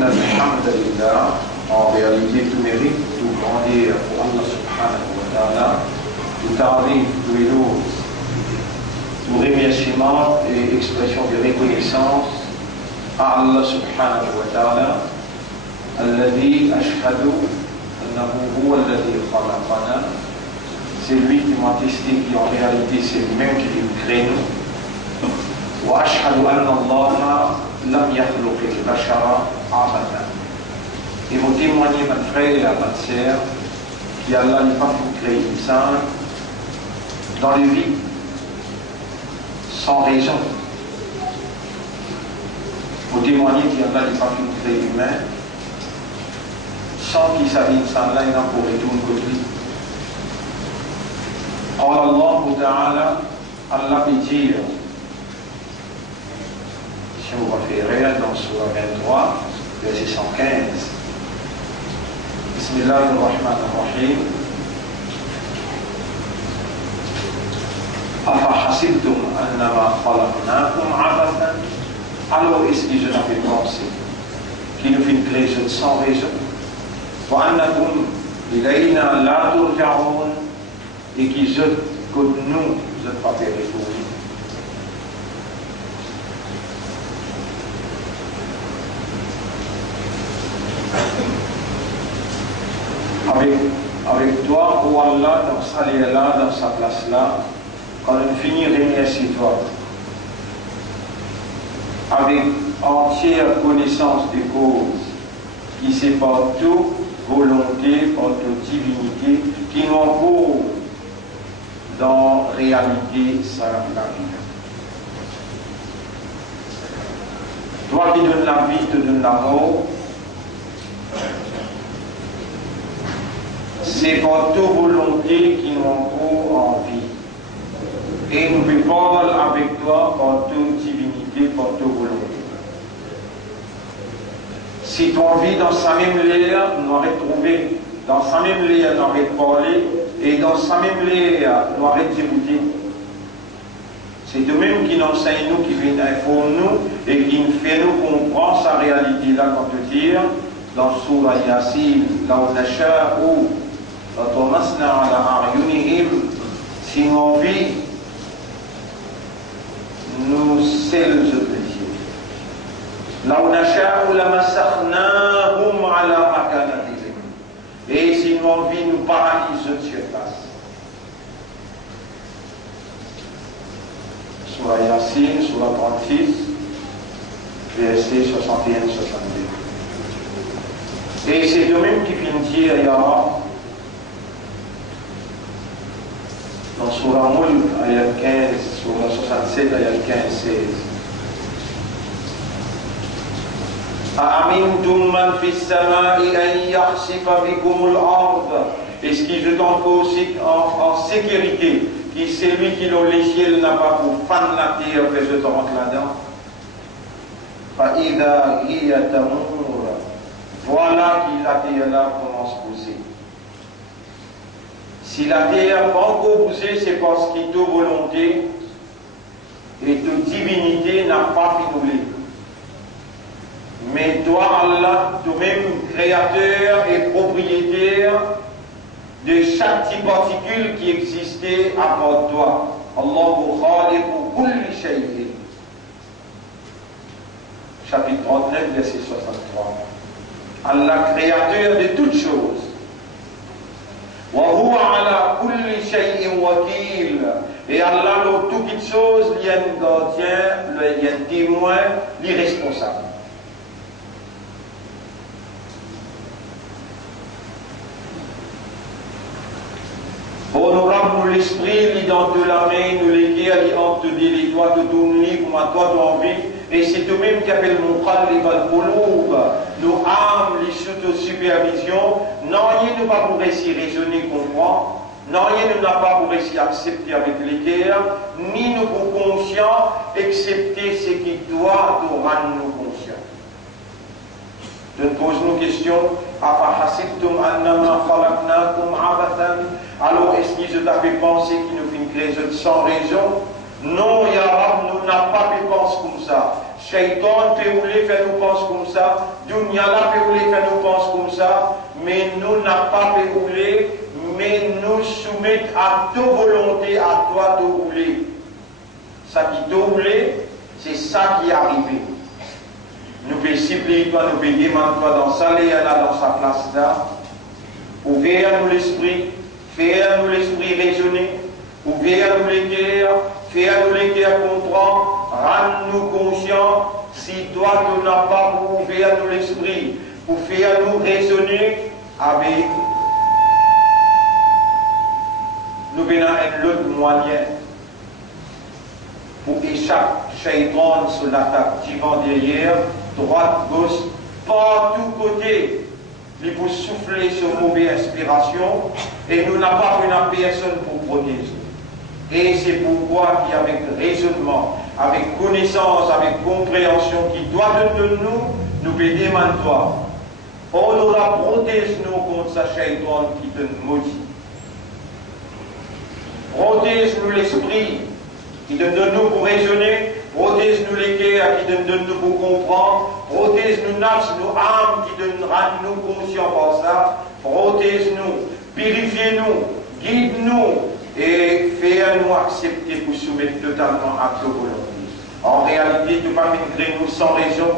إن الحمد لله en réalité tout mérite, tout grandir pour Allah subhanahu wa ta'ala, tout tarif, tout éloge, tout remerciement et expression de reconnaissance à Allah subhanahu wa ta'ala, alladhi ashhadu annahu huwa alladhi khalaqana, c'est lui qui m'a testé, qui en réalité c'est lui-même qui nous crée nous. Wa ashhadu anna Allah lam yakhluq al-bashara abadan. Et vous témoignez, mon frère et ma sœur, qu'Allah n'a pas pu créer une sainte dans le vide, sans raison. Vous témoignez qu'Allah n'a pas pu créer l'humain sans qu'il s'agisse une sainte là, il n'a pour retourner que lui. Allah Ta'ala, Allah peut dire, si on réfère dans Surah 23, verset 115, بسم الله الرحمن الرحيم أفحسبتم أنما خلقناكم عبثا. Alors est-ce que je n'avais pensé qu'il nous fait une création sans raison, وأنكم إلينا لا ترجعون, et qui jette que nous ne pas faire retourner. Avec toi, oh Allah, dans sa lieu-là, dans sa place-là, quand on finit remercie toi. Avec entière connaissance des causes, qui c'est par toute volonté, par toute divinité, qui nous encourage dans la réalité sa la vie. Toi qui donnes la vie, te donnes la mort. C'est par toute volonté qui nous encourage en vie. Et nous parlons avec toi par toute divinité, par toute volonté. Si tu as envie dans sa même l'air, nous aurait trouvé, dans sa même l'air, nous aurait parlé, et dans sa même l'air, nous aurait dégoûté. C'est de même qui nous enseigne nous, qui vient informer nous, et qui nous fait nous comprendre sa réalité là, quand tu dis, dans Surah Yasin, là où nasha'u فطمسنا على أعينهم, si on vit, nous scellons le plaisir. لو نشاء لمسخناهم على مكانتهم, et si on vit, nous paralysons sur place. Surah Yasin, Surah 36, versets 61 62. Et c'est de même qui vient dire, Ya Rab, dans Surah Mulk, ayat 15, Surah 67, ayat 15-16. أَأَمِنْتُمْ مَنْ فِي السَّمَاءِ أَنْ يَخْسِفَ بِكُمُ الْأَرْضَ. Est-ce qu'il je t'en aussi en sécurité, qui c'est lui qui dans les ciels n'a pas pour fan la terre, que je te rentre là-dedans. فَإِذَا هِيَ تَمُورَ. Voilà qui la terre là commence à pousser. Si la terre n'a pas encore poussé, c'est parce que ta volonté et ta divinité n'a pas finulé. Mais toi, Allah, toi-même, créateur et propriétaire de chaque petite particule qui existait à part toi. Allahu khaliqu kulli shay'in. Chapitre 39, verset 63. Allah, créateur de toutes choses. وهو على كل شيء وكيل. Et Allah, dans toutes choses, il y a un gardien, il y a un témoin, l'irresponsable. Pour nous rendre l'esprit, l'identité de la main, nous l'écrire, l'identité des doigts de donner, comme à toi d'envie. Et c'est toi-même qui appelle mon Muqallib al-Qulub, nos âmes, les chutes de supervision. Non, il ne pas pour réussir raisonner, comprendre. Non, il n'a pas pour réussir accepter avec les cœurs, ni nous pour conscients, accepter ce qui doit nous rendre nous conscients. Je pose nos questions. أَفَحَسِبْتُمْ أَنَّمَا خَلَقْنَاكُمْ عَبَثًا. Alors, est-ce que je t'avais pensé qu'il nous fait une création sans raison? Non, Ya Rab, nous n'avons pas pu penser comme ça. Shaitan peut rouler, faire nous penser comme ça. Dunya là peut rouler, faire nous penser comme ça. Mais nous n'a pas pu rouler, mais nous soumettre à ta volonté, à toi de rouler. Ça qui t'a roulé, c'est ça qui est arrivé. Nous pouvons supplier toi, nous pouvons demander toi dans sa là, dans sa place là. Ouvrir-nous l'esprit, faire-nous l'esprit raisonner, ouvrir-nous les cœurs, faire-nous les cœurs comprendre, rendre-nous conscients. Si toi tu n'as pas pour ouvrir-nous l'esprit, pour faire-nous raisonner avec nous venons un autre moyen pour échapper Shaitan sur l'attaque divin derrière, droite, gauche, par tous côtés. Il faut souffler sur mauvaise inspiration et nous n'avons pas une personne pour protéger. Et c'est pourquoi qu'avec raisonnement, avec connaissance, avec compréhension qui doit de nous, nous pouvons demander toi. On nous protège-nous contre sa Shaitan qui te maudit. Protège-nous l'esprit qui te donne nous pour raisonner. Protège-nous les cœurs qui te donnent nous pour comprendre. Protège-nous nos âmes qui te rendent nous conscients par ça. Protège-nous, purifie-nous, guide-nous et fais-nous accepter pour soumettre totalement à ta volonté. En réalité, tu ne vas pas malgré nous sans raison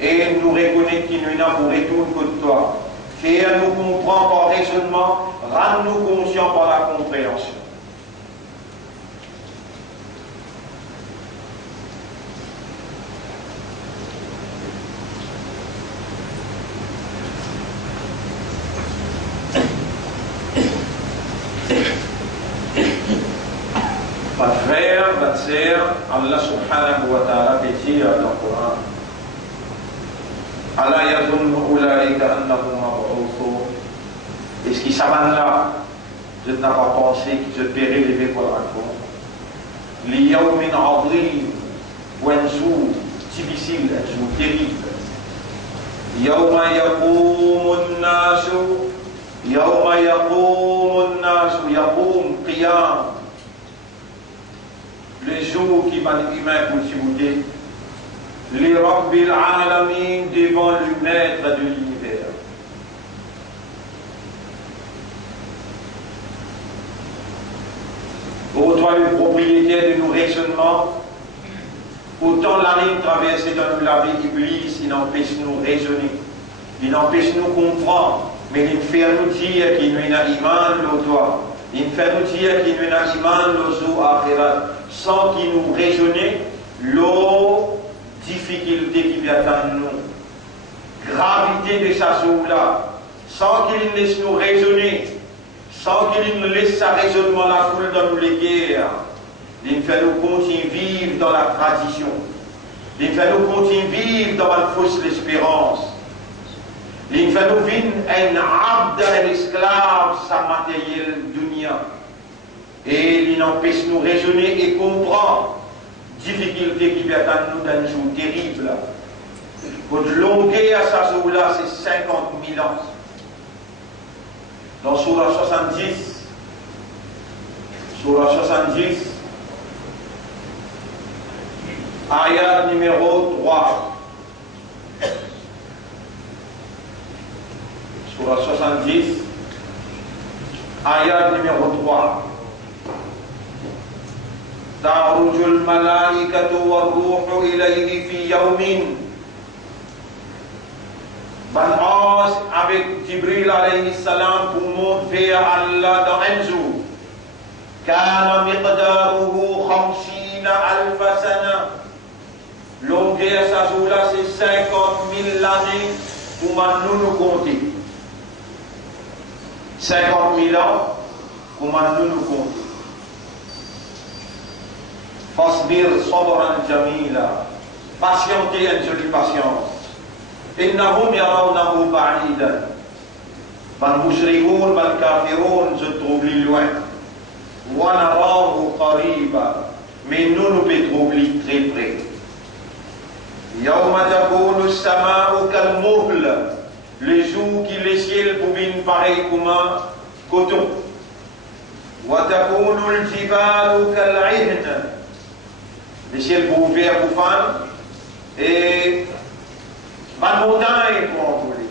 et nous reconnaître qu'il nous a pour retour contre toi. Fais-nous comprendre par raisonnement, rends-nous conscients par la compréhension. Allah subhanahu wa ta'ala dit dans le Coran Allah yadhunnu ulaika annahum mab'uthun. Est-ce qu'ils savent là je n'ai pas pensé qu'ils se paieraient lever pour le raconter li yawmin 'azim wa un jour difficile, un jour terrible yawma yaqumu an-nasu yaqum qiyam. Le jour qui va l'humain pour s'y les Rabbil Alamin devant le maître de l'univers. Autant le propriétaire de nos raisonnements, autant la ligne traversée dans nous la vie Iblis, il empêche nous raisonner, il empêche nous comprendre, mais il fait nous dire qu'il nous a iman l'autoir, il fait nous dire qu'il nous a iman l'ozo akhirat. Sans qu'il nous raisonne l'eau difficulté qui vient à nous, gravité de sa soul-là, sans qu'il laisse nous raisonner, sans qu'il nous laisse sa raisonnement la coule dans nos guerres, il fait nous continuer vivre dans la tradition, il fait nous continuer vivre dans la fausse espérance, il fait nous vivre un abd, un esclave, sa matériel dunya. Et il empêche nous raisonner et comprendre difficulté qui vient à nous dans un jour terrible. Votre longueur à sa jour-là, c'est 50 000 ans. Dans Surah 70, ayat numéro 3. Surah 70, ayat numéro 3. تعرج الملائكة والروح إليه في يوم Ban ange avec Jibril alayhi salam pour monter vers Allah dans un jour. Kana miqdaruhu 50 alf sana. Longueur sa jour-là c'est 50 000 années pour nous compter. 50 000 ans pour nous compter. Fasbir sabran jamila. Patientez une jolie patience. Innahum yarawnahu ba'idan. Man mushrikun, man kafirun se trouvent loin. Wa narahu qariba. Mais nous nous trouvons très près. Yawma takunu as-sama'u kal-muhl. Le jour qui le ciel pouvait pareil comme un coton. Wa takunu al-jibalu kal-'ihn. Le ciel pour ouvert pour fan, Et ma montagne pour envoler.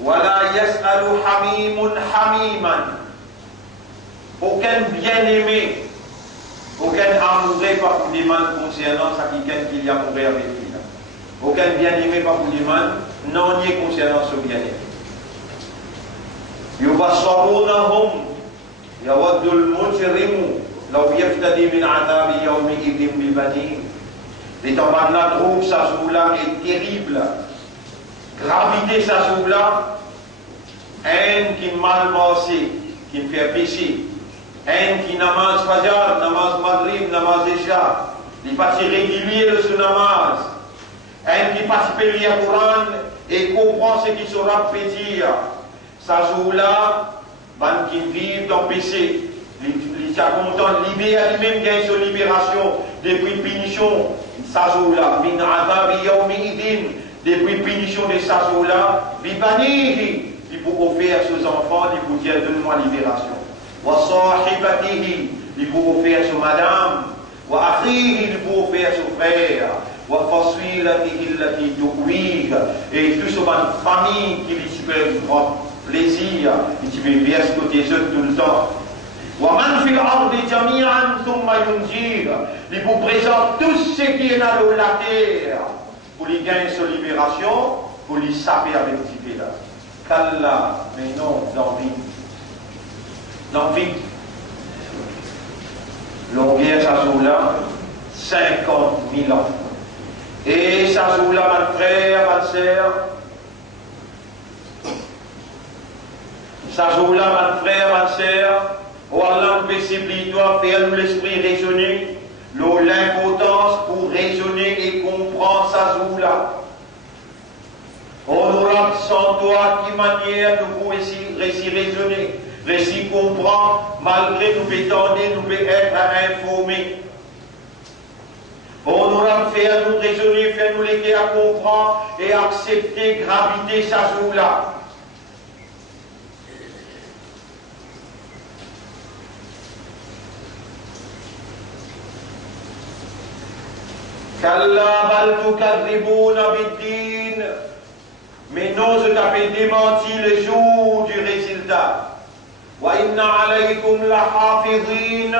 Voilà yas'alu hamimun hamiman. Aucun bien-aimé, aucun amoureux par vous demande concernant ça quelqu'un qui a amoureux avec lui. Aucun bien-aimé par vous demande non ni concernant ce bien-aimé. يبصرونهم يود المجرم لو يفتدي من عذاب يومئذ ببنيه. Les tempêtes trouve sa joue-là est terrible. Gravité sa joue-là, un qui mal massé, qui me fait pécher, un qui namaz fajar, namaz maghrib, namaz isha, il passe régulier le sous-namaz, un qui participe au Coran et comprend ce qu'il saura pétir. Sa joue-là, ben qui vivent dans le péché, il s'est content de libérer lui-même, gagne son libération depuis punition. Sa joue-là, min adabi yawmi'idin, depuis punition de sa joue-là, bibanihi, il peut offrir ses enfants, il peut dire donne-moi libération. Wa sahibatihi, il peut offrir sa madame. Wa akhihi, il peut offrir son frère. Wa fasilatihi allati tuqwih, et tout ce famille qui lui fait grand plaisir, il peut bien se côté eux tout le temps. وَمَنْ فِي الْأَرْضِ جَمِيعًا ثُمَّ يُنْجِيهِ, il vous présente tout ce qui est dans la terre pour lui gagner sa libération, pour lui saper avec ce qui est là. Kalla, mais non, dans vite. Longueur, ça joue là, 50 000 ans. Et ça joue là, mon frère, ma sœur. Ça joue là, mon frère, ma sœur. Oh Allah, doit faire nous l'esprit raisonner, l'impotence pour raisonner et comprendre sa joue-là. On aura sans toi qui manière de vous récit raisonner, récit comprendre, malgré nous pétendre, nous peut être informés. On aura faire nous raisonner, faire nous l'aider à comprendre et accepter gravité sa joue-là. Kalla bal tukadribuna bid-din. Mais non, je t'avais démenti le jour du résultat. Wa inna alaykum la hafidhin.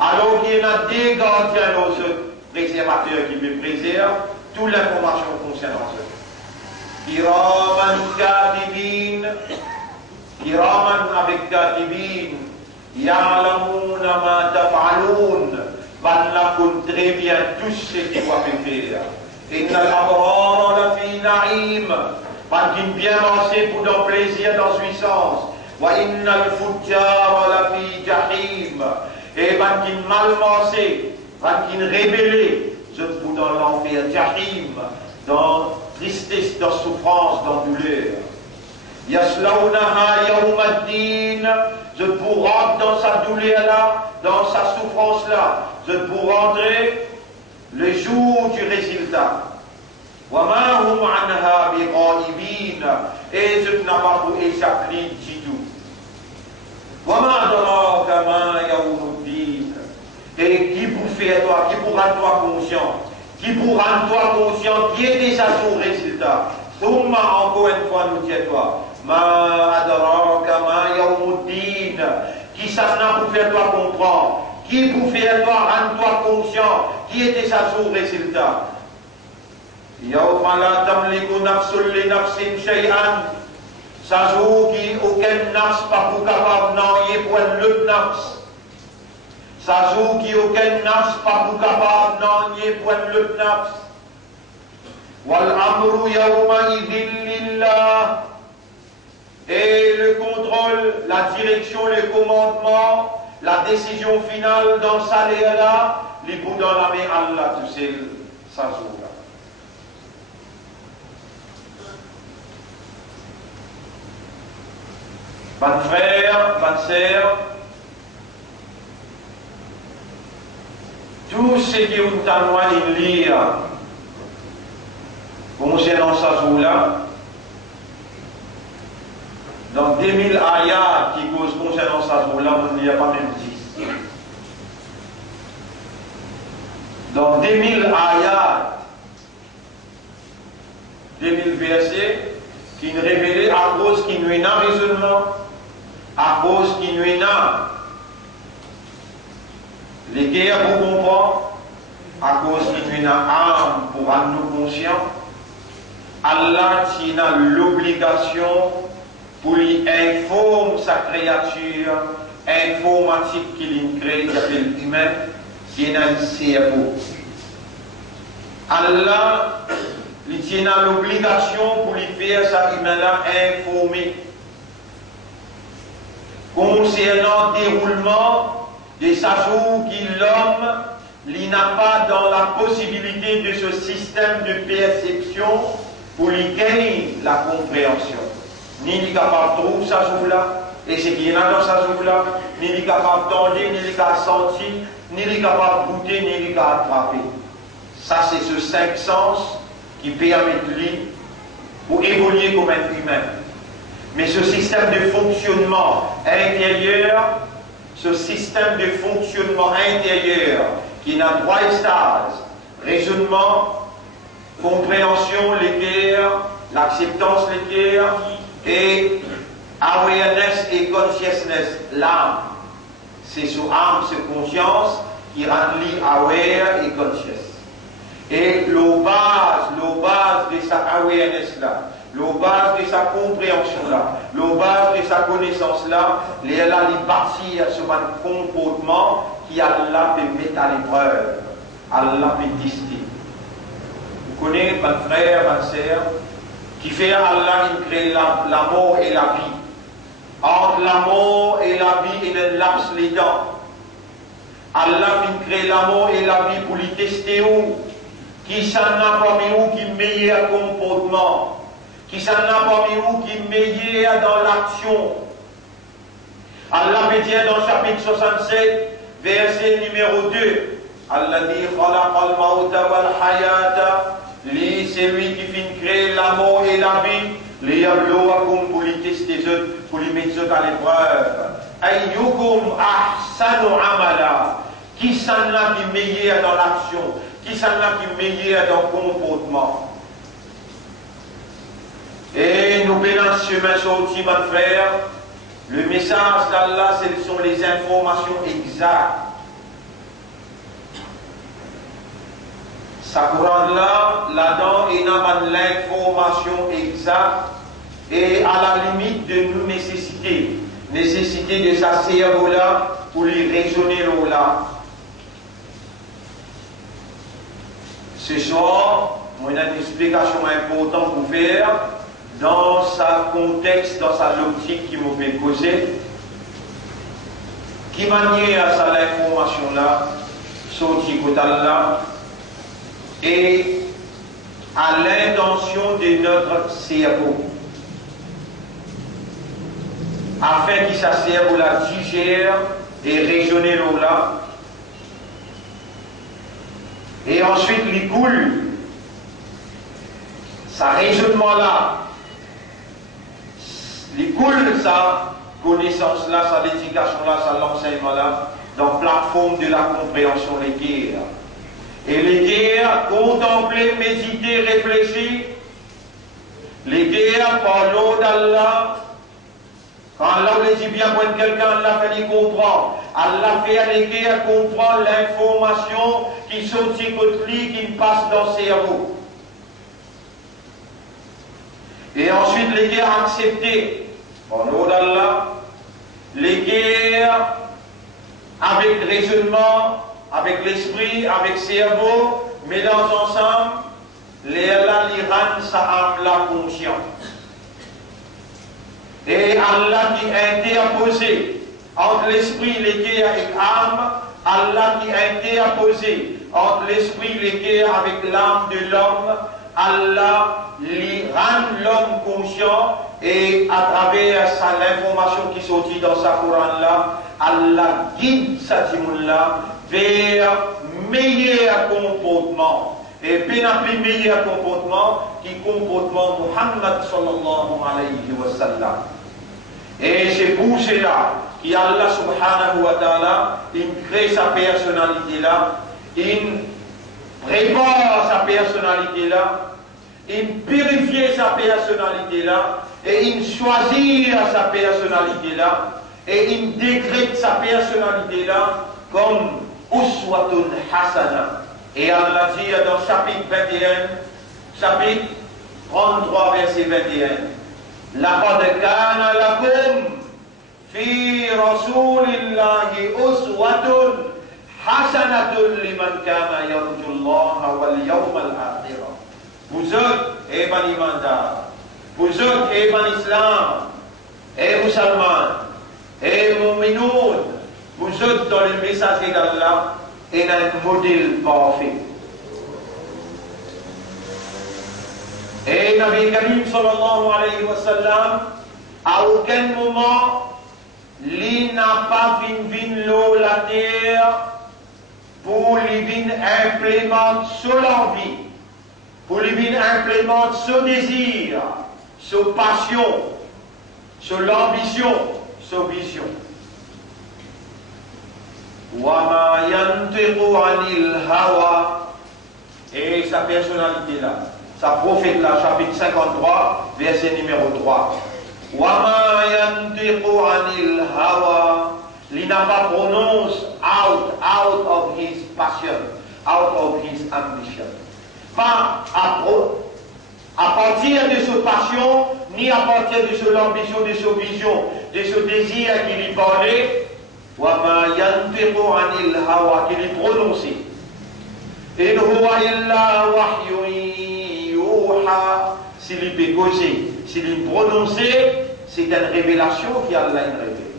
Alors qu'il y en a des gardiens dans ce préservateur qui me préserve toute l'information concernant eux. Kiraman katibin. Kiraman avec katibin. Ya'lamuna ma taf'alun. Vanna compte très bien tout ce qu'il doit faire. Inna al-abrara la fi na'im. Van qui bien manger pour dans plaisir, dans jouissance. Wa inna al-fujjara la fi jahim. Et van qui mal manger, van qui rébellé, je vous dans l'enfer jahim, dans tristesse, dans souffrance, dans douleur. Yaslaunaha yawmaddin. Je pour rentrer dans sa douleur-là, dans sa souffrance-là. Je pour rentrer le jour du résultat. وَمَا هُمْ عَنْهَا بِغَائِبِينَ. Et je n'ai pas pour échapper du tout. وَمَا أَدْرَاكَ مَا يَوْمُ الدِّينِ. Et qui pour faire toi, qui pour rendre toi conscient, qui pour rendre toi conscient, qui est déjà son résultat. ثم encore une fois nous dit toi. Ma adraka ma yawmuddin. Qui s'achète pour faire toi comprendre, qui pour faire toi rendre toi conscient, qui était sa jour résultat. Yawma la tamliku nafsun li nafsin shay'an. Sa jour qui aucun nafs pas pour capable n'en y pour l'autre nafs. Sa jour qui aucun nafs pas pour capable n'en y pour l'autre nafs. Wal amru yawma idhin lillah. Et le contrôle, la direction, le commandement, la décision finale dans sa là, les bouts dans la main Allah tout seul, sans jour-là. Mon frère, ma sœur, tout ce qui est en moi de lire concernant sa jour-là, dans 2000 ayats qui causent concernant ça, là, il n'y a pas même 10. Dans 2000 ayats qui nous révèle à cause qui nous est dans le raisonnement, à cause qui nous est dans les guerres pour comprendre, à cause qui nous est dans l'âme pour rendre nous conscients. Allah tient l'obligation pour lui informer sa créature informatique qu'il crée, qui s'appelle humain, qui est dans le cerveau. Allah il tient l'obligation pour lui faire sa humain-là informer concernant le déroulement de sa jour qui l'homme il n'a pas dans la possibilité de ce système de perception pour lui gagner la compréhension. Ni il est capable de trouver sa jour-là, et ce qu'il y a dans sa jour-là, ni il est capable d'entendre, ni il est capable de sentir, ni il est capable de goûter, ni il est capable d'attraper. Ça, c'est ce cinq sens qui permet de lui pour évoluer comme un humain. Mais ce système de fonctionnement intérieur, ce système de fonctionnement intérieur qui n'a trois stages, raisonnement, compréhension, l'équerre, l'acceptance, l'équerre, et awareness et consciousness, l'âme. C'est sur âme, c'est conscience qui rend lui aware et conscious. Et le base de sa awareness là, le base de sa compréhension là, le base de sa connaissance là, elle a partir sur un comportement qui Allah peut mettre à l'épreuve, Allah peut tester. Vous connaissez, mon frère, ma soeur, qui fait Allah, il crée la mort et la vie. Entre la mort et la vie, il lapse les dents. Allah, il crée la mort et la vie pour les tester où. Qui s'en a parmi vous qui meilleur comportement, qui s'en a parmi vous qui meilleur dans l'action. Allah peut dire dans le chapitre 67, verset numéro 2, Allah dit Khalaqal mauta wal hayata, lui c'est lui qui finit créer la mort et la vie, les yablouakum pour les tester, pour les mettre à l'épreuve. Ayyukum ahsanu amala, qui s'en a qui meilleur dans l'action, qui s'en a qui meilleur dans le comportement. Et nous venons ce chemin sorti, mon frère. Le message d'Allah, ce sont les informations exactes. Ça courant là-dedans, il y a l'information exacte et à la limite de nous nécessiter de sa cerveau-là pour lui raisonner là. Ce soir, on a une explication importante pour faire dans sa contexte, dans sa logique qui m'a fait causer. Qui manière à ça l'information-là, sorti côté là, et à l'intention de notre cerveau, afin qu'il sa cerveau la digère et raisonner là. Et ensuite, il coule. Sa raisonnement là, il coule sa connaissance là, sa dédication là, sa l'enseignement là, dans la plateforme de la compréhension des guerres. Et les guerres, contempler, méditer, réfléchir, les guerres par l'eau d'Allah. Quand Allah le dit bien pour quelqu'un, Allah fait comprendre. Allah fait les guerres comprendre l'information qui sortit contre lui, qui passe dans le cerveau. Et ensuite, les guerres acceptées par l'eau d'Allah. Les guerres avec raisonnement, avec l'esprit, avec le cerveau, mélangent ensemble, Allah li rend sa âme la conscience. Et Allah qui interposé entre l'esprit, les guerres avec l'âme, Allah qui interposé entre l'esprit, les guerres avec l'âme de l'homme, Allah lui rend l'homme conscient et à travers l'information qui sortit dans sa Coran là, Allah guide sa timoun-là vers meilleur comportement. Et bien appelé meilleur comportement qui comportement Muhammad sallallahu alayhi wa sallam. Et c'est pour cela qu'Allah subhanahu wa ta'ala, il crée sa personnalité là, il prépare sa personnalité là, il purifie sa personnalité là, et il choisit sa personnalité là, et il décrète sa personnalité là comme Uswatun Hasana. Et Allah dit dans chapitre 21, chapitre 33, verset 21, Laqad kana lakum fi rasulillahi uswatun hasanatun liman kana yarjullaha wal yawmal akhir. Vous autres, et ban imandar, vous autres, et ban islam, et musulmans, et mu'minoun, vous autres dans le message d'Allah, et un modèle parfait. Et Nabi Karim sallallahu alayhi wa sallam, à aucun moment, il n'a pas vu l'eau, la terre, pour lui implémenter son envie, pour lui implémenter son désir, son passion, son ambition, son vision. Wama yantiqu anil hawa, et sa personnalité là, sa prophète là, chapitre 53, verset numéro 3. Wama yantiqu anil hawa, il n'a pas prononcé out of his passion, out of his ambition. Pas à partir de sa passion, ni à partir de son ambition, de sa vision, de ce désir qu'il y parlait. Wama yantiqu anil hawa, qu'il est prononcé. In huwa illa wahyun yuha, s'il est causé, s'il est prononcé, c'est une révélation qui Allah a révélée.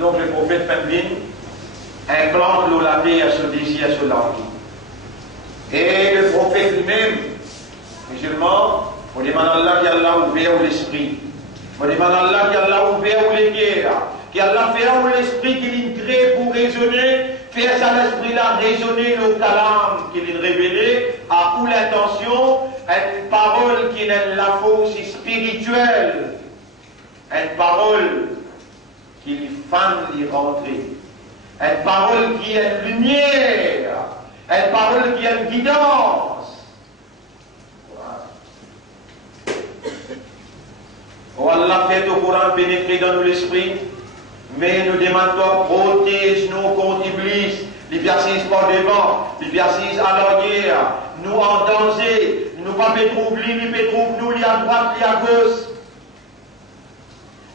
Donc le prophète Fendin implante l'olaté à ce désir, à ce langue. Et le prophète lui-même, musulman, on demande à Allah qu'Allah ouvert l'esprit. On demande à Allah qu'Allah ouvert les cœurs, qu'Allah fait l'esprit qu'il crée pour raisonner, faire ça l'esprit-là raisonner le kalam qu'il a révélé, à où l'intention, une parole qui est la force spirituelle, une parole qui lui fan l'y rentrer, une parole qui est une lumière, une parole qui est une guidance. Oh Allah fait au Coran pénétrer dans nous l'esprit, mais nous demandons protège-nous contre Iblis, les versis par devant, les versis à l'arrière, nous en danger, nous pas pétroubli, ni pétroubli, ni à droite, ni à gauche.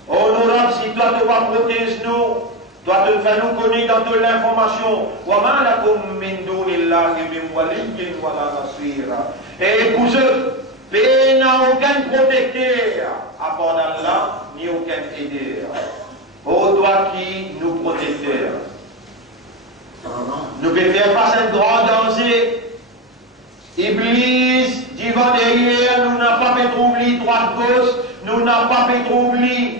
Oh nous Rab, si toi tu vas protéger nous, toi tu fais nous connaître dans toute l'information. Et pour eux, il n'y a aucun protecteur à part d'Allah, ni aucun aideur. Oh, toi qui nous protecteur. Nous pouvons faire face à un grand danger. Iblis, devant derrière, nous n'avons pas pu trouver droite-gauche, nous n'avons pas pu trouver.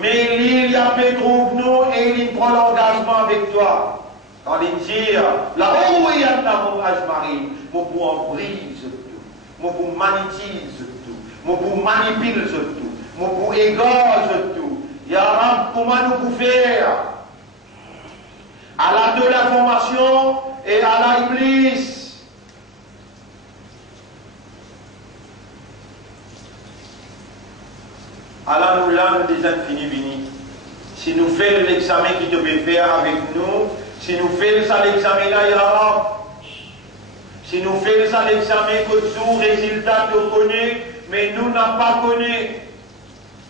Mais il y a pu trouver nous et il prend l'engagement avec toi. Quand il dit, là-haut, il y a un ajmarim, mon pour en brise tout, mon pour magnétise tout, mon pour manipule tout, mon pour égorge tout. Ya Rab, comment nous pouvons faire? À la de l'information et à la Iblis. Allah nous l'a des infinis bénis. Si nous faisons l'examen qu'il devait faire avec nous, si nous faisons ça l'examen là, Ya Rab, si nous faisons ça l'examen que tout résultat nous connaît, mais nous n'avons pas connu,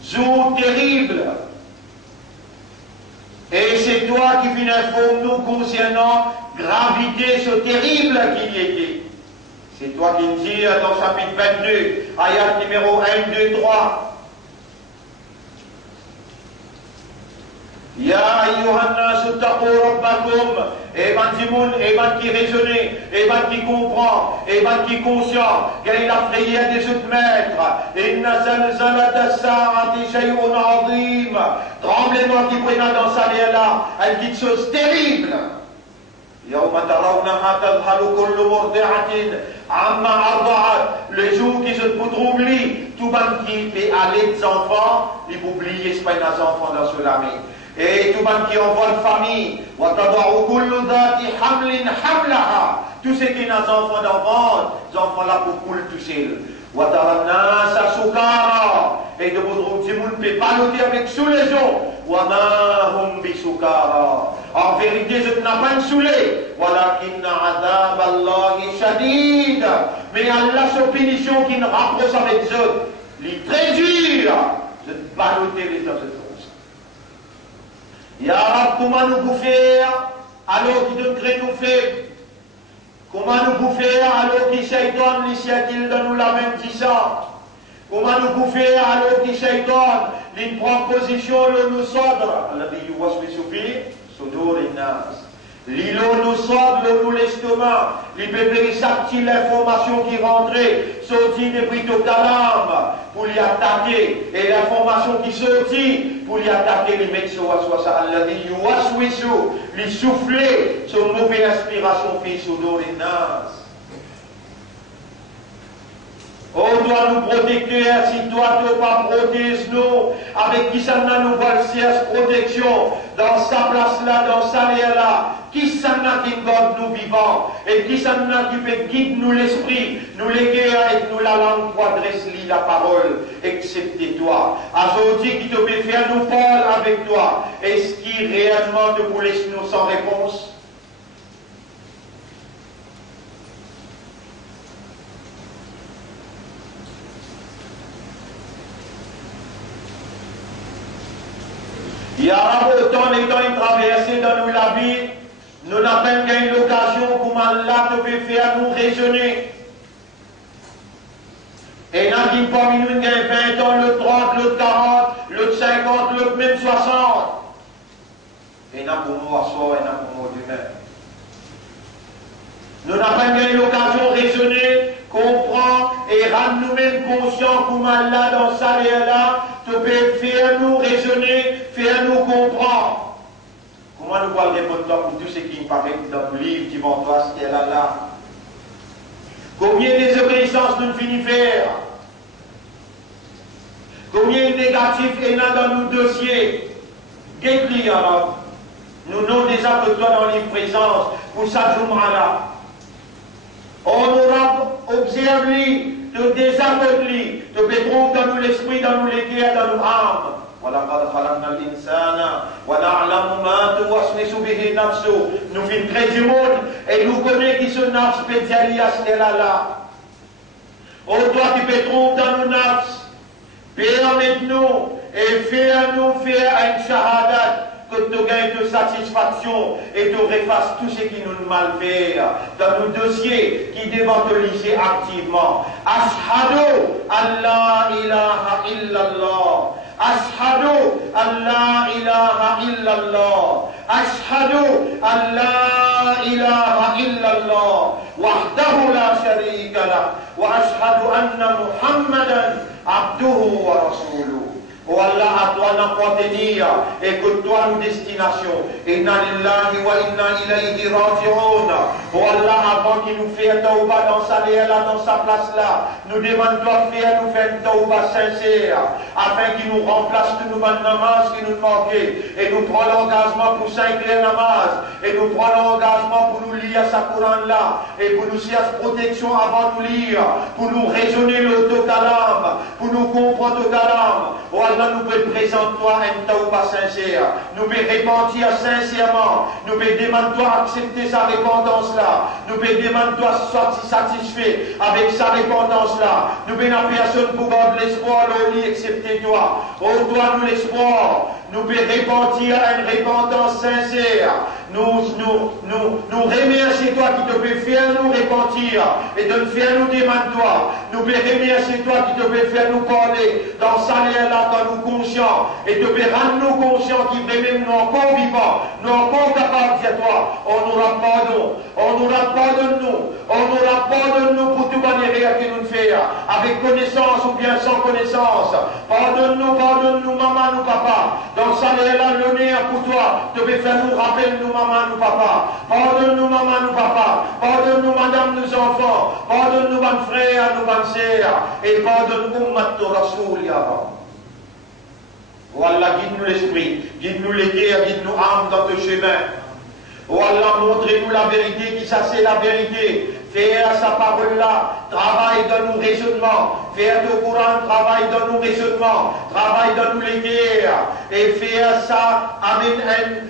jour terrible. Et c'est toi qui viens informer nous concernant gravité, ce terrible qu'il y était. C'est toi qui me dis dans chapitre 22, ayat numéro 1, 2, 3. Ya ayyuhannas ittaqu rabbakum, et ben qui raisonne, et ben qui comprend, et ben qui est conscient, quelle est la prière des autres maîtres. Inna zalzalata as-sa'ati shay'un 'azim. Tremblement qui prend dans sa vie là, une petite chose terrible. Yawma tarawnaha tadhhalu kullu murdi'atin amma arda'at. Le jour qui se oublier, tout le monde qui fait aller des enfants, il oublie, c'est pas des enfants dans ce lame. Et tout le monde qui envoie une famille, tous ceux qui ont des enfants d'enfants, les enfants là pour couler tout seul. Et de vous dire, vous ne pouvez pas noter avec sous les gens. En vérité, je n'ai pas une soulé. Mais Allah, sa punition qui nous rapproche avec les autres, les très dur. Je ne peux pas noter les autres. Ya Rab, comment nous vous faire alors qu'il nous crée nous fait? Comment nous vous faire alors qu'il shaitan l'initiative de nous la mentissante? Comment nous vous faire alors qu'il shaitan il prend position le nous sodre? Allah dit yuwaswisu fi sudurin nas. L'îlot nous sort, nous l'estomac, il peut chaque l'information qui rentrait, sortit des briques au calame pour l'y attaquer, et l'information qui sortit pour l'y attaquer, les mettre sur Waswasa. Allah dit Yuwaswisu, lui souffler, son mauvaise inspiration fi sudurinas. On doit nous protéger, si toi tu pas protéger nous, avec qui ça nous voit le protection, dans sa place là, dans sa lieu là, qui ça qui garde nous vivants, et qui ça qui peut guider nous l'esprit, nous l'éguer avec nous la langue pour adresser la parole, excepté toi. Aujourd'hui qui te peut faire nous parler avec toi, est-ce qui réellement te vous laisse nous sans réponse? Ya Rab, autant les temps traversés dans nous la vie, nous n'avons pas eu l'occasion comme Allah te peut faire nous raisonner. Et n'a dit parmi nous, il y a 20 ans, le 30, le 40, le 50, le même 60. Et n'a pour nous à soi, et n'a pour nous demain. Nous n'avons pas eu l'occasion de raisonner, comprendre et rendre nous-mêmes conscients comme Allah dans sa là, te peut faire nous raisonner, faire nous comprendre. Comment nous pouvons répondre pour tout ce qui nous paraît dans le livre devant toi, ce qu'elle a là? Combien de désobéissances nous finissons faire? Combien de négatifs il y a dans nos dossiers? Qu'est-ce alors? Nous n'avons déjà que toi dans les présences pour ça, là. On aura observé, te désaveuglé, te pétrons dans nous l'esprit, dans nous les cœurs, dans nos âmes. Nous vîmes très du monde et nous connaissons qui se nafs spécialistes là. Oh toi qui pétrons dans nos nafs, permette-nous et fais-nous faire un shahadat. Que tu gagnes de satisfaction et tu refasses tout ce qui nous mal fait dans nos dossiers qui devant te liser activement. Ashhadu an la ilaha illallah. Ashhadu an la ilaha illallah. Ashhadu an la ilaha illallah. Wahdahu la sharika lah. Wa ashhadu anna Muhammadan abduhu wa rasuluhu. Oh Allah, à toi l'appartenir et que toi nous destination. Inna lillahi wa inna ilayhi raji'un. Oh Allah, avant qu'il nous fasse tauba dans sa là, dans sa place là, nous demandons toi de faire nous faire une tauba sincère, afin qu'il nous remplace tous nos namaz qui nous manquaient. Et nous prenons l'engagement pour 5 namaz. Et nous prenons l'engagement pour nous lire sa Coran là. Et pour nous chercher protection avant de nous lire. Pour nous raisonner l'autocalam. Pour nous comprendre le calam. Oh Allah, nous pouvons présenter toi un tauba sincère. Nous pouvons repentir sincèrement. Nous pouvons demander toi accepter sa repentance là. Nous pouvons demander toi soit satisfait avec sa repentance là. Nous pouvons la personne pour garder l'espoir au lit excepté toi. Oh toi nous l'espoir. Nous pouvons repentir une repentance sincère. Nous remercions toi qui te peut faire nous repentir et de faire nous demander toi. Nous pouvons remercier toi qui te peut faire nous parler dans sa là quand nous conscients et te peut rendre nous conscients qui vraiment nous encore vivants, nous encore capables de toi. On nous pardonne, on nous pardonne nous, on nous pardonne nous pour tout manière que nous faisons, avec connaissance ou bien sans connaissance. Pardonne-nous, maman, nous, papa. Dans sa là, l'honneur pour toi, te peut faire nous rappeler nous, maman, nous, papa. Pardonne-nous, maman, nous, papa. Pardonne-nous, madame, nos enfants. Pardonne-nous, mon frère, nos bonnes sœurs. Et pardonne-nous, Ummat Rasoul, ya Rab. Oh Allah, guide-nous l'esprit, guide-nous les cœurs, guide-nous âme dans tes chemins. Oh Allah, montrez-nous la vérité, qui ça c'est la vérité. Faire sa parole-là, travaille dans nos raisonnements. Faire le Coran, travaille dans nos raisonnements. Travaille dans nos les cœurs. Et faire ça, amène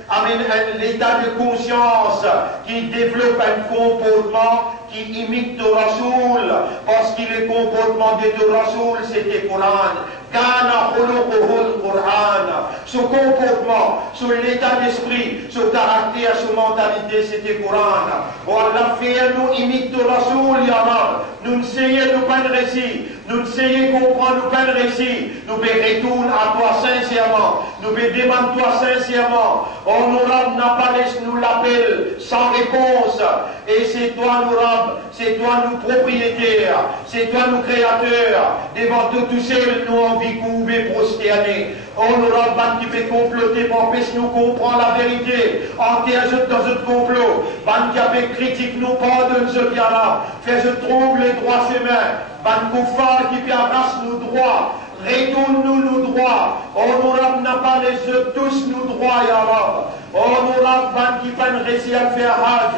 un état de conscience qui développe un comportement qui imite le Rasoul. Parce que le comportement de Rasoul, c'était le Coran. Kana khuluquhul Qur'an. Ce comportement, sur l'état d'esprit, ce caractère, ce mentalité, c'était Coran. Oh Allah, fais-nous imiter le Rasoul, ya Rab. Nous essayons de pas de récit. Nous essayons de comprendre nous pas de récit. Nous retourner à toi sincèrement. Nous demandons toi sincèrement. Oh, nous Rab n'a pas laissé nous l'appel sans réponse. Et c'est toi, nous Rab. C'est toi, nous propriétaires. C'est toi, nous créateurs. Devant tous ceux nous envie couper, prosterner. Oh, nous Rab, qui peut comploter pour empêcher nous comprendre la vérité. Enterre dans un complot. Ban qui avait critique nous pardonne ce qui a là. Fais je trouve les droits chemins. Ban koufar qui peut arracher nos droits. Retourne-nous nos droits. Oh, nous Rab n'a pas les yeux tous nos droits, ya Rab. Oh, nous Rab, ban qui peine réussir à faire hajj.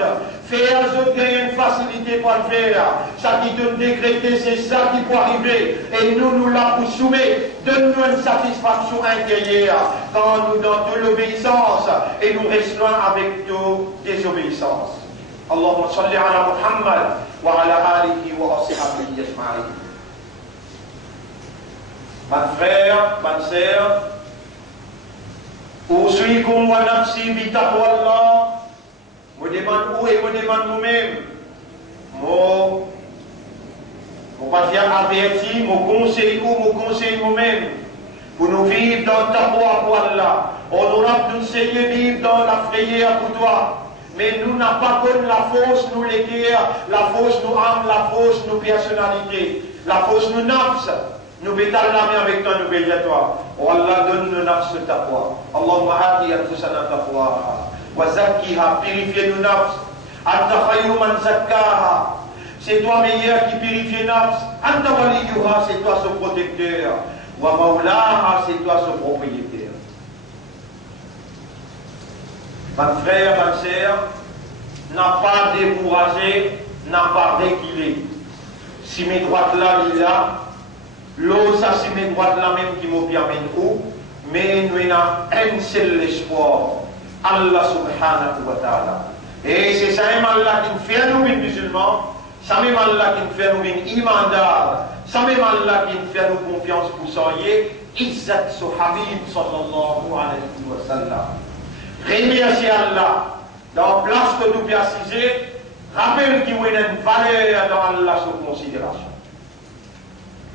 Faire je gagne une facilité pour le faire. Ça qui donne décréter, c'est ça qui peut arriver. Et nous l'avons pour soumettre. Donne-nous une satisfaction intérieure quand nous dans toute l'obéissance et nous restons avec toute désobéissance. Allahumma salli ala Muhammad wa ala alihi wa ashabihi ajma'in. Mon frère, ma sœur, Usikum wa nafsi bi taqwallah. Je demande où et je demande nous-mêmes. Je pas dire averti, je conseille où, je conseille nous-mêmes. Pour nous vivre dans ta taqwa pour Allah. On aura nous essayer de vivre dans la frayeur pour toi. Mais nous n'avons pas comme la force, nous les guerres, la force, nous âmes, la force, nous personnalités, la force, nous nafs. Nous bétons la main avec toi, nous bétons à toi. Oh Allah, donne-nous nafs taqwa. Allahumma hadi anfusana taqwa. Wa zakkiha, purifie-nous nafs. Anta khayru man zakkaha. C'est toi meilleur qui purifie nafs. Anta waliyuha, c'est toi son protecteur. Wa maulaha, c'est toi son propriétaire. Mon frère, ma sœur, n'a pas découragé, n'a pas reculé. Si mes droites là, il a, l'eau, ça c'est mes droites là même qui me permettent où, mais nous avons un seul espoir, Allah subhanahu wa ta'ala. Et c'est ça même Allah qui nous fait nous musulmans, ça même Allah qui nous fait nous imandar, ça même Allah qui nous fait nous confiance pour soyer, Izzat Habib sallallahu alayhi wa sallam. Remercier Allah, dans la place que nous précisons, rappelle qu'il y a une valeur dans Allah sous considération.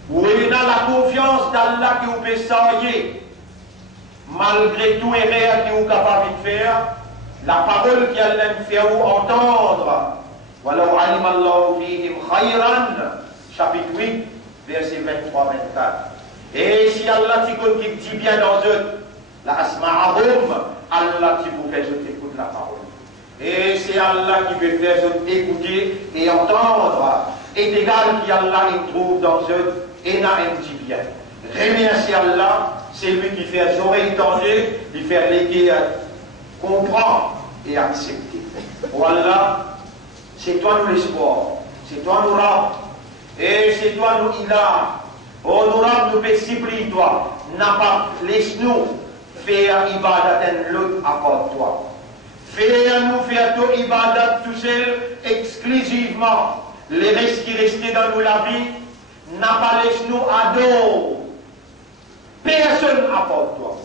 Où il y a la confiance d'Allah qui vous peut s'engager, malgré tout erreur qui vous est capable de faire, la parole qui Allah me fait vous entendre. Walau alim Allah fihim khayran, chapitre 8, verset 23-24. Et si Allah dit bien dans eux, la asma'ahum, Allah qui vous fait écouter la parole. Et c'est Allah qui veut faire écouter et entendre. Et égal qu'Allah il trouve dans eux et n'a un petit bien. Remercier Allah, c'est lui qui fait les oreilles tendues, qui fait les cœurs comprendre et accepter. Voilà, c'est toi nous l'espoir, c'est toi nous rab, et c'est toi nous ilah. Oh nous rab, nous supplie toi, n'a pas laisse-nous faire ibadat l'autre à part toi. Fais-nous faire ton ibadat tout seul, exclusivement. Les restes qui restaient dans nous la vie, n'a pas laissé-nous adorer. Personne à part toi.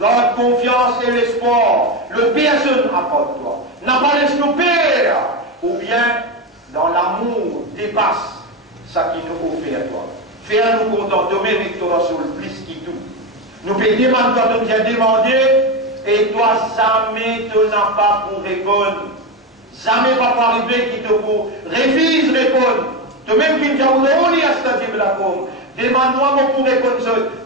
Garde confiance et l'espoir. Le personne à part toi. N'a pas laissé-nous père. Ou bien, dans l'amour, dépasse ça qui nous offre à toi. Fais-nous contenter avec ton Rasoul plus que tout. Nous pouvons demander quand on vient demander, et toi, jamais tu n'as pas pour répondre. Jamais pas pour arriver qui te pour révise répondre. Toi-même qui nous a dit à ce que demande-moi pour répondre.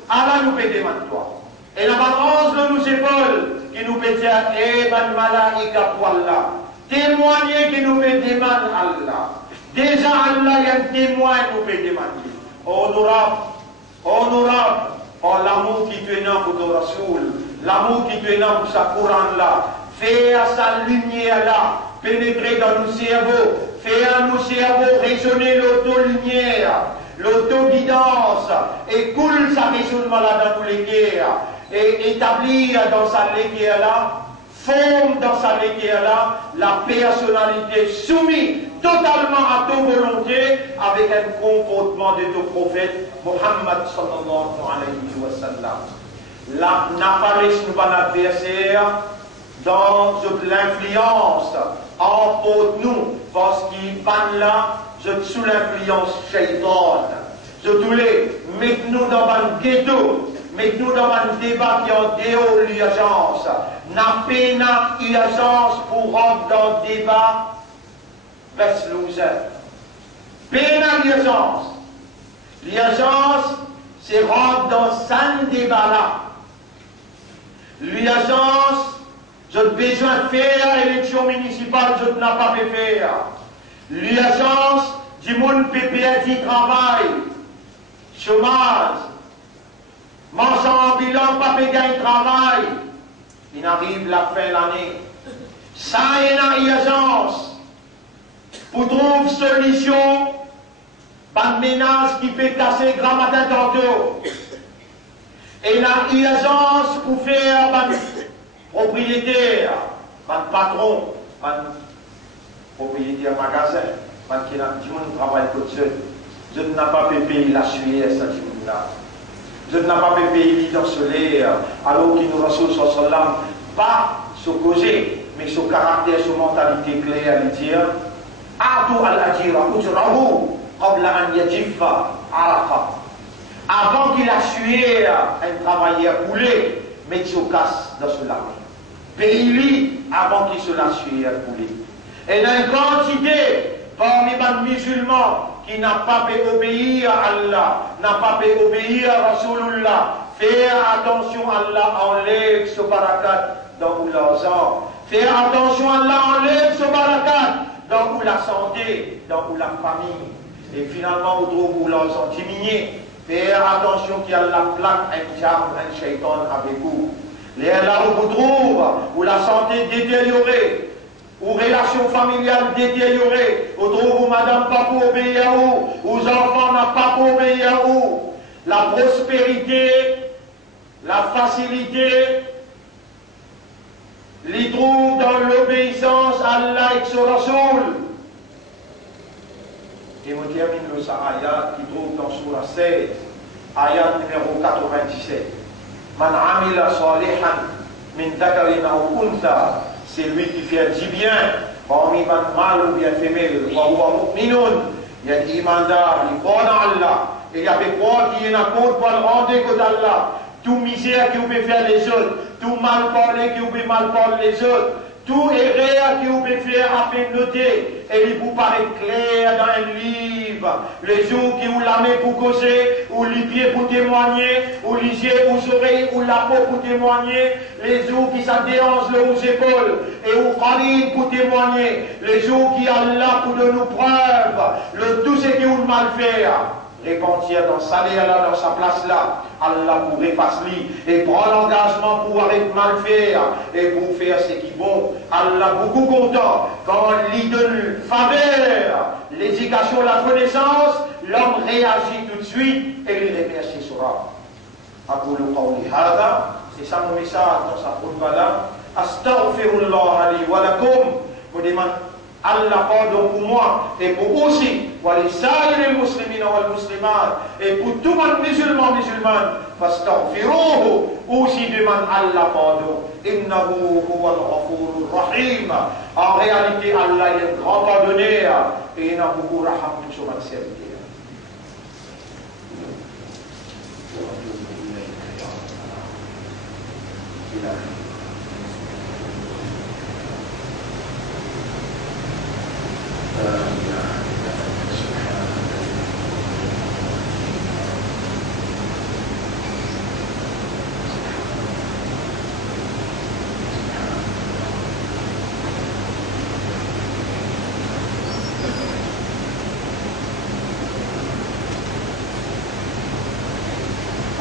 Allah nous peut demander toi. Et la balance de nos épaules qui nous peut dire, eh ben malaïka pour Allah. Témoigner qui nous peut demander Allah. Déjà Allah, il y a un témoin qui nous peut demander. Honorable, honorable, Oh, l'amour qui te n'a pour ton Rasoul, l'amour qui te n'a pour sa couronne là, fais à sa lumière là, pénétrer dans nos cerveaux, fais à nos cerveaux résonner l'auto-lumière, l'auto-guidance, et coule sa raisonnement là dans tous les guerres, et établir dans sa léguère là, forme dans sa léguère là, la personnalité soumise totalement à ta volonté, avec un comportement de ton prophète, Muhammad sallallahu alayhi wa sallam. Là, n'a pas laissé nous pas l'adversaire dans l'influence, emporte-nous, parce qu'il va là, sous l'influence shaitan. Je voulais, mettez-nous dans un ghetto, mettez-nous dans un débat qui est en dehors de l'urgence. N'a pas urgence pour rentrer dans le débat, reste loser. Pas l'urgence. L'urgence, c'est rentrer dans ce débat-là. L'urgence, j'ai besoin de faire l'élection municipale, je n'ai pas pu faire. L'urgence, du monde peut perdre du travail, chômage, marchand ambulant, pas pu gagner travail. Il arrive la fin de l'année. Ça est une urgence. Pour trouver solution, pas de menace qui peut casser grand matin tantôt. Et la urgence pour faire un propriétaire, un patron, un propriétaire magasin, un qui a travail tout seul. Je n'ai pas pu payer la sueur, ça dit là. Je n'ai pas pu payer l'idée solaire, alors qu'il nous rassure sur son âme, pas sur causer, mais sur caractère, sur mentalité claire, à lui dire, Atu al-Ajira, Ujrahu, Qabla an yajifa, Arafa. Avant qu'il a sué un travailleur poulet, mettez au casse dans ce lac. Pays-lui avant qu'il se la sué un poulet. Et dans une quantité parmi les musulmans qui n'a pas pu obéir à Allah, n'a pas pu obéir à Rasulullah, faire attention à Allah, enlève ce barakat dans l'argent. Faire attention à Allah, enlève ce barakat dans la santé, dans la famille. Et finalement, on trouve l'argent diminué. Faire attention qu'il y a la plaque, un charme, un shaitan avec vous. Là où vous trouvez, où la santé détériorée, où relations familiales détériorées, où trouve madame pas pour obéir à vous, où enfants n'ont pas pour obéir à vous. La prospérité, la facilité, les trouve dans l'obéissance à Allah et son Rasoul. Et on termine le ayat qui trouve dans Surah 16, ayat numéro 97. Man amila salihan min dhakarin aw untha, c'est lui qui fait du bien, parmi man mâle ou bien femelle, wa huwa mu'minun, il y a des imandars, il croit en Allah, et il y a des croix qui en compte pour le rendre que d'Allah. Tout misère qui vous peut faire les autres, tout mal parler qui vous peut mal parler les autres, tout erreur qui vous peut faire à peine noter, et il vous paraît clair dans un livre, les jours qui vous la met pour causer, ou les pieds pour témoigner, ou les yeux aux oreilles, ou la peau pour témoigner, les jours qui ça dérange aux épaules, et aux canines pour témoigner, les jours qui Allah pour de nous preuves, le tout ce qui vous mal faire. Repentir dans sa là, dans sa place là, Allah pour effacer et prendre l'engagement pour arrêter mal faire et pour faire ce qui est bon. Allah beaucoup content quand il donne faveur, l'éducation, la connaissance, l'homme réagit tout de suite et il remercie sera. Aqulu qawli hada, c'est ça mon message dans sa khutbah là. Astaghfirullah li wa lakum, pour demander Allah pardon pour moi et pour aussi les muslimina wal muslimat et pour tout le monde musulman fastaghfiruhu, aussi demande Allah pardon, innahu huwal ghafurur rahim. En réalité Allah est un grand pardonneur et innahu rahim sur ma serviteur.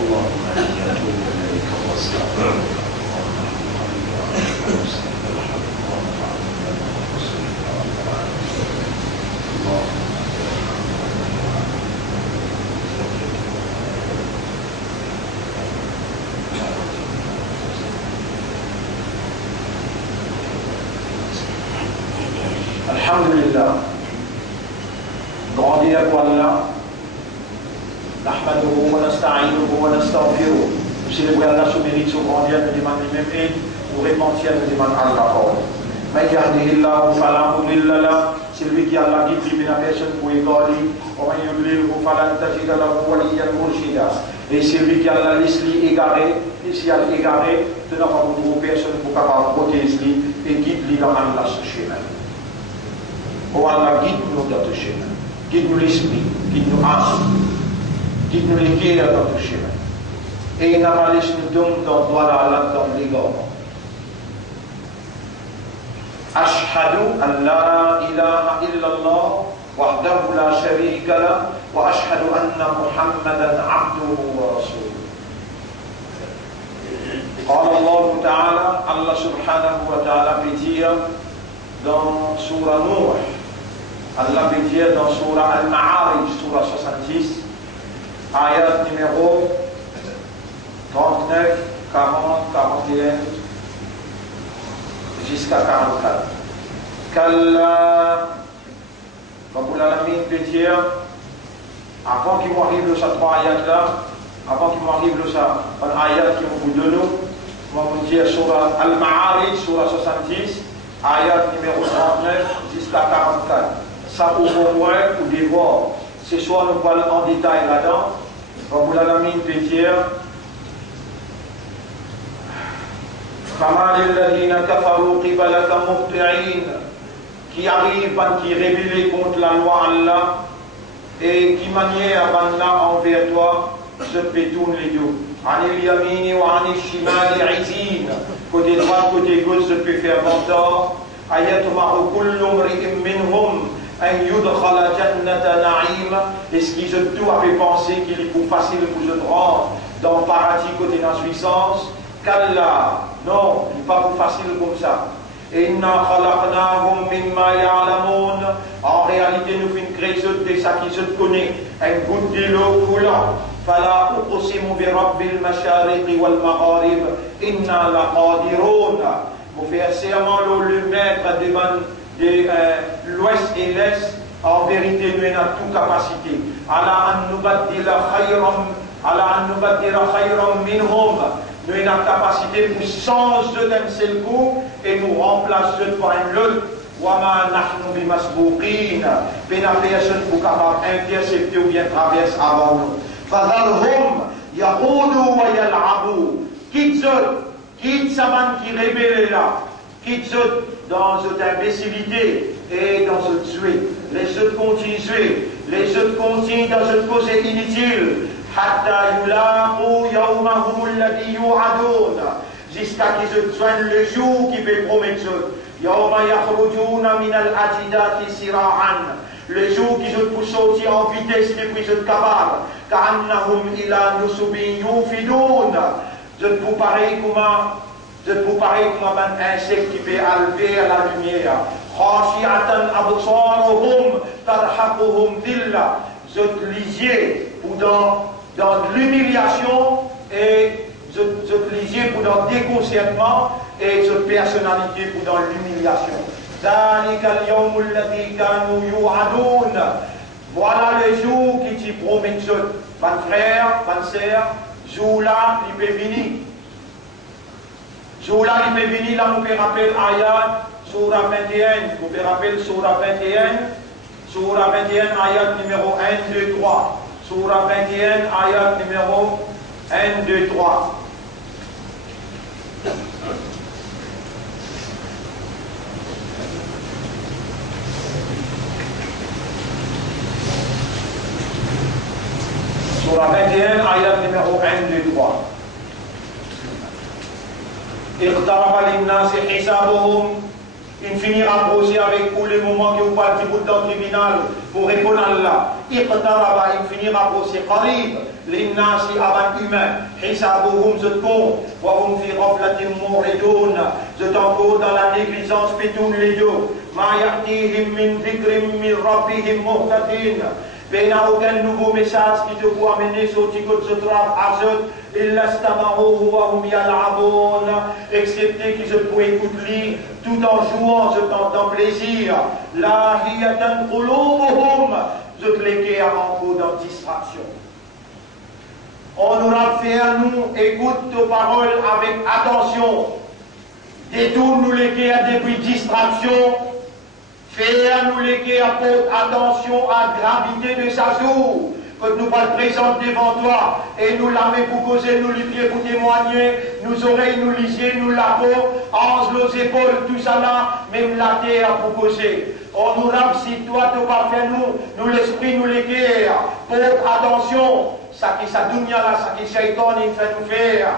اللهم Alhamdulillah. Grandir à Allah. Nahmaduhu wa nasta'inuhu wa nastaghfiruh. Nous célébrons Allah sous mérite, sous grandir, nous demandons lui-même aide, nous repentir, nous demandons Allah. Mais yahdihillahu fala mudilla lahu, c'est lui qui a la guide, lui, la personne pour égaler. Wa man yudlilhu falan tajida lahu waliyyan murshida. Et c'est lui qui a la liste égarée, et si elle est égarée, tu n'as pas beaucoup de personnes pour pouvoir protéger et guide-lui dans Allah ce chemin. Oh Allah, guide-nous dans ce chemin. Guide-nous l'esprit, guide-nous l'âme, guide-nous les cœurs dans ce chemin. Et nous allons nous donner dans le droit d'Allah dans les gars. Ashhadu an la ilaha illallah wahdahu la sharika lah wa ashhadu anna Muhammadan abduhu wa rasuluh. قال الله تعالى الله سبحانه وتعالى peut dire dans Surah Nuh, Allah peut dire dans Surah Al-Ma'arij, Surah 70, ayat numéro 39, 40, 41 jusqu'à 44. Kalla, Rabbul Alamin peut dire, avant qu'il m'arrive le trois ayat là, avant qu'il m'arrive le un ayat qui vous donne, on va dire Surah Al-Ma'arij, Surah 70, ayat numéro 39 jusqu'à 44. Ça ouvre moins ou dévore. Ce soir, nous parlons en détail là-dedans. Rabbul Alamin peut dire, فَمَا لِلَّذِينَ كَفَرُوا قِبَلَكَ مُهْطِعِينَ, qui arrivent, qui rébellent contre la loi Allah et qui manièrent Allah envers toi, se pétournent les deux. عَنِ الْيَمِينِ وَعَنِ الشِّمَالِ عِزِينَ, côté droit, côté gauche, se peut faire mentor. أَيَطْمَعُ كُلُّ امْرِئٍ مِّنْهُمْ أَنْ يُدْخَلَ جَنَّةَ نَعِيمٍ, est-ce qu'ils ont tout avait pensé qu'il est plus facile pour se rendre dans le paradis côté d'insuffisance? Kalla, non, il n'est pas plus facile comme ça. Inna khalaqnahum mimma ya'lamun, en réalité nous faisons créer de ça qui se connaît, un goutte de l'eau coulant. Fala uqsimu bi rabbil mashariqi wal magharib inna laqadirun. Vous faire serment le maître de l'ouest et l'est, en vérité nous avons toute capacité. Ala an nubaddila khayran minhum. Nous avons la capacité pour changer d'un seul coup et nous remplacer par un autre. Wama nahnu bimasbouqin. Pena personne pour capable intercepter ou bien traverser avant nous. Fadharhum yaqudu wa yal'abu. Quitte Saman qui rébelle là. Quitte dans cette imbécilité et dans ce tuer. Les autres continuent. Les autres continuent dans cette cause inutile. حتى يلاقوا يومهم الذي يوعدون, jusqu'à qu'ils se joignent le jour qui fait promettre. يوم يخرجون من الأجداث سراعا, le jour qu'ils ont pour sortir en vitesse les plus capables. كأنهم إلى نصب يوفدون, je ne vous pareil comme un insecte qui fait enlever à la lumière. خاشعة أبصارهم ترهقهم ذلة, je lisiez pour dans l'humiliation et je lisiez pour dans le déconcertement et cette personnalité pour dans l'humiliation. Voilà le jour qui t'y promet. Mon frère, ma sœur, jour-là, il peut venir. Jour-là, il peut venir, là, vous pouvez rappeler ayat, Surah 21, vous pouvez rappeler Surah 21, Surah 21, ayat numéro 1, 2, 3. Surah 21, ayat numéro 1, 2, 3. Surah 21, ayat numéro 1, 2, 3. اقترب للناس حسابهم, il finira procès avec tous les moments que vous partez dans le tribunal pour répondre à Allah. Iqtaraba, il finira procès qarib linnasi avant humain. Hisabuhum zutkum wa hum fi ghaflatin muridun, je t'encours dans la négligence pétoune les deux. Ma ya'tihim min dhikrim min rabbihim muhtadin, Mais il n'y a aucun nouveau message qui te peut amener sur Tikot Zotraf Azot, excepté qu'ils se pourraient écouter tout en jouant, dans plaisir. La hiyatan qulubuhum, je te l'ai en cours dans distraction. On nous a fait à nous, écoute tes paroles avec attention. Détourne-nous les à depuis distraction. Fais-nous les apporte attention à la gravité de sa jour. Que nous pas le présenter devant toi et nous la main pour causer, nous les pieds pour témoigner, nous oreilles, nous lisier, nous la peau, ange, nos épaules, tout ça là, même la terre pour causer. On nous rame si toi tu pas fait nous l'esprit, nous l'équerre. Porte attention, ça qui sa dunya là, ça qui shaitan il fait nous faire,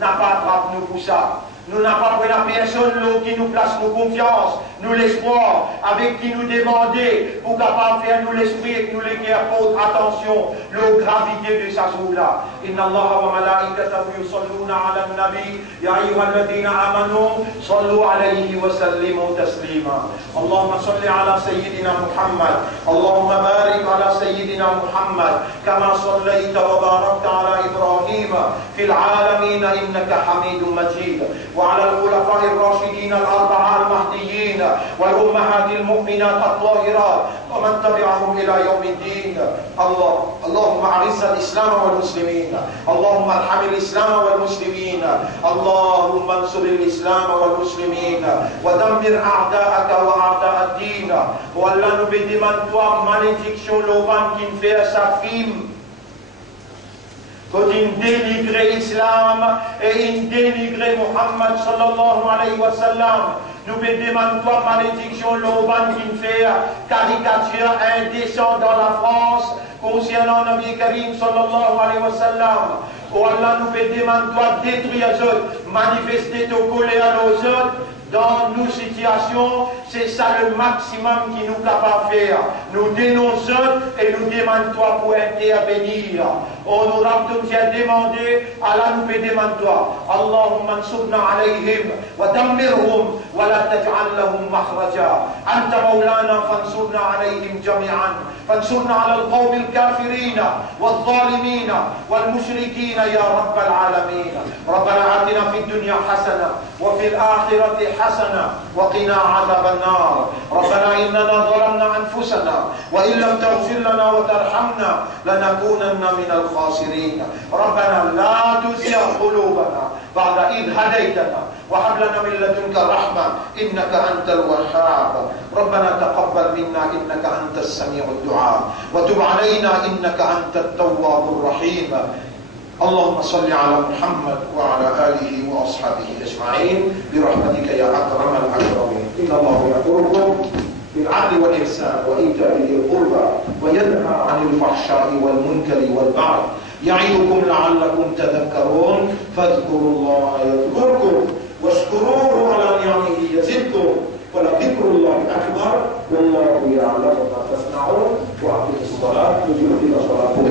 n'a pas attrape nous pour ça. Nous n'avons pas pris la personne qui nous place nos confiance, nous l'espoir, avec qui nous demander pour capable faire nous l'esprit et que nous les porte attention, la gravité de sa jour-là. Inna Allah wa malaikatahu yusalluna ala nabi ya ayyuhalladhina amanu sallu alayhi wa sallimu taslima. Allahumma salli ala sayyidina Muhammad. Allahumma barik ala sayyidina Muhammad kama sallaita wa barakta ala Ibrahim fil alamin innaka Hamidum Majid. وعلى الخلفاء الراشدين الأربعة المهديين والأمهات المؤمنات الطاهرات ومن تبعهم إلى يوم الدين. اللهم أعز الإسلام والمسلمين، اللهم ارحم الإسلام والمسلمين، اللهم انصر الإسلام والمسلمين ودمر أعداءك وأعداء الدين. ولا نبدي من toi malédiction l'ovan qui fait sa fille. Quand il dénigrait l'islam et il dénigrait Muhammad sallallahu alayhi wa sallam, nous demandons toi malédiction l'Oban qui fait caricature indécente dans la France concernant Nabi Karim sallallahu alayhi wa sallam. Oh Allah nous demande toi détruire les autres, manifester ton colère aux autres. Dans nos situations, c'est ça le maximum qui nous capable de faire. Nous dénonçons et nous demandons toi pour intervenir. On nous a demandé, Allah nous demande toi. Allahumma ansurna alayhim wa dammirhum wa la taj'al lahum makhraja. Anta maulana fansurna alayhim jami'an. فانصرنا على القوم الكافرين والظالمين والمشركين يا رب العالمين. ربنا آتنا في الدنيا حسنة وفي الآخرة حسنة وقنا عذاب النار. ربنا إننا ظلمنا أنفسنا وإن لم تغفر لنا وترحمنا لنكونن من الخاسرين. ربنا لا تزغ قلوبنا بعد إذ هديتنا وهب لنا من لدنك رحمة إنك أنت الوهاب. ربنا تقبل منا إنك أنت السميع الدعاء وتب علينا إنك أنت التواب الرحيم. اللهم صل على محمد وعلى آله وأصحابه أجمعين برحمتك يا أكرم الأكرمين. إن الله يأمركم بالعدل والإحسان وإيتاء ذي القربى وينهى عن الفحشاء والمنكر والبغي يعظكم لعلكم تذكرون. فاذكروا الله يذكركم واشكروه على نعمه يزدكم ولذكر الله أكبر والله يعلم ما تصنعون. وأقيموا الصلاة وجوهوا إلى صلاتكم.